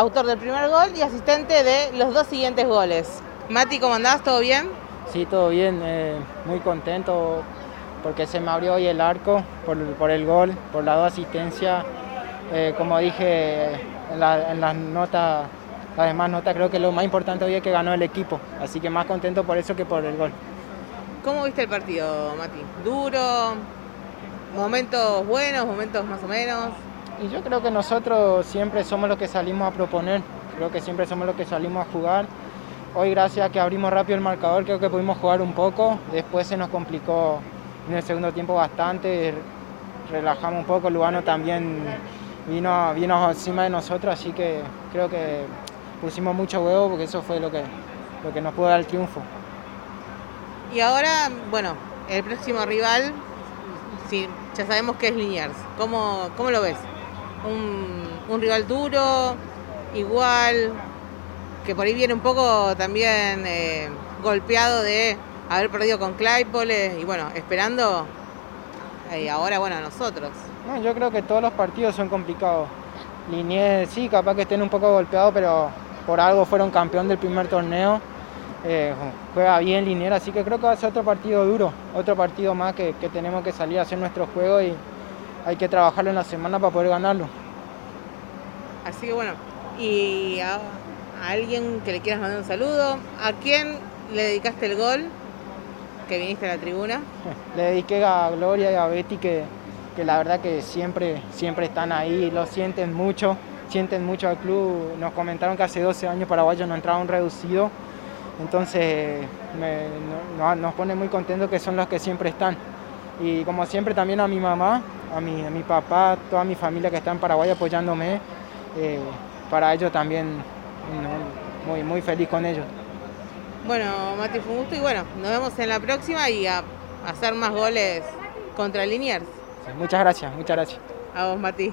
autor del primer gol y asistente de los 2 siguientes goles. Mati, ¿cómo andás? ¿Todo bien? Sí, todo bien, muy contento porque se me abrió hoy el arco por el gol, por las 2 asistencias. Como dije en las notas, las demás notas, creo que lo más importante hoy es que ganó el equipo, así que más contento por eso que por el gol. ¿Cómo viste el partido, Mati? ¿Duro? ¿Momentos buenos? ¿Momentos más o menos? Y yo creo que nosotros siempre somos los que salimos a proponer, creo que siempre somos los que salimos a jugar. Hoy, gracias a que abrimos rápido el marcador, creo que pudimos jugar un poco. Después se nos complicó en el segundo tiempo bastante, relajamos un poco. Lugano también vino encima de nosotros, así que creo que pusimos mucho huevo porque eso fue lo que nos pudo dar el triunfo. Y ahora, bueno, el próximo rival, sí, ya sabemos que es Liniers. ¿Cómo lo ves? ¿Un rival duro? Igual, que por ahí viene un poco también golpeado de haber perdido con Claypole y bueno, esperando ahora, bueno, a nosotros. No, yo creo que todos los partidos son complicados. Liniers sí, capaz que estén un poco golpeados, pero por algo fueron campeón del primer torneo. Juega bien Liniers, así que creo que va a ser otro partido duro, otro partido más que tenemos que salir a hacer nuestro juego y hay que trabajarlo en la semana para poder ganarlo. Así que bueno, y a alguien que le quieras mandar un saludo, ¿a quién le dedicaste el gol que viniste a la tribuna? Le dediqué a Gloria y a Betty que la verdad que siempre están ahí, lo sienten mucho al club. Nos comentaron que hace 12 años Paraguayo no entraba un reducido, entonces nos pone muy contentos que son los que siempre están. Y como siempre también a mi mamá, a mi papá, toda mi familia que está en Paraguay apoyándome, para ellos también muy feliz con ellos. Bueno, Mati, fue un gusto y bueno, nos vemos en la próxima y a hacer más goles contra Liniers. Muchas gracias. A vos, Mati.